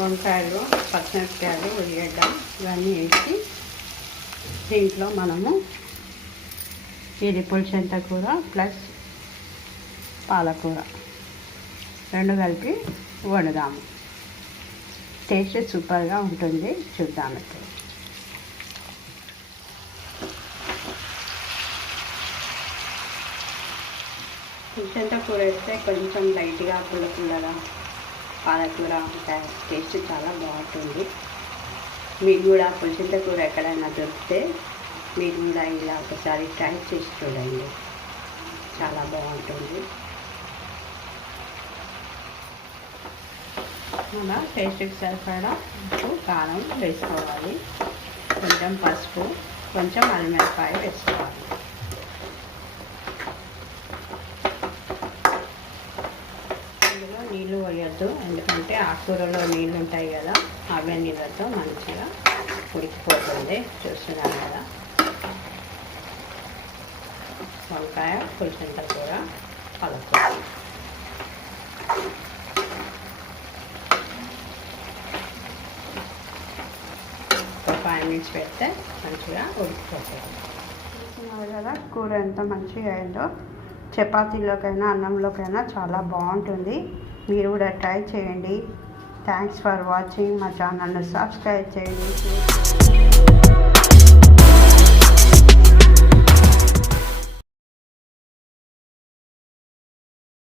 వంకాయలు, పచ్చిమిరపకాయలు, ఉల్లిగడ్డ ఇవన్నీ వేసి దీంట్లో మనము ఇది పులిచింత కూర ప్లస్ పాలకూర రెండు కలిపి వండుదాము. టేస్ట్ సూపర్గా ఉంటుంది. చూద్దాం ఇప్పుడు. పులిచింత కూర వేస్తే కొంచెం లైట్గా పుల్లగా పాలకూర ఉంటాయి. టేస్ట్ చాలా బాగుంటుంది. మీరు కూడా పులిచింత కూర ఎక్కడైనా దొరికితే మీరు కూడా ఇలా ఒకసారి ట్రై చేసి చూడండి. చాలా బాగుంటుంది. మన టేస్ట్కి సరిపడా ఉప్పు, కారం వేసుకోవాలి. కొంచెం పసుపు, కొంచెం అల్లిమిరపకాయ వేసుకోవాలి. ఇందులో నీళ్ళు పోయొద్దు, ఎందుకంటే ఆకుకూరలో నీళ్ళు ఉంటాయి కదా, అవే నీళ్ళతో మంచిగా ఉడికిపోతుంది. చూస్తున్నాను కదా, వంకాయ, పులిచింత కూర, పాలకూర. ఒక 5 minutes పెడితే మంచిగా ఉడికిపోతుంది. చూస్తున్నారు కదా కూర ఎంత మంచిగా అయిందో. చపాతీలోకైనా అన్నంలోకైనా చాలా బాగుంటుంది. మీరు కూడా ట్రై చేయండి. Thanks for watching. మా ఛానల్ని సబ్స్క్రైబ్ చేయండి.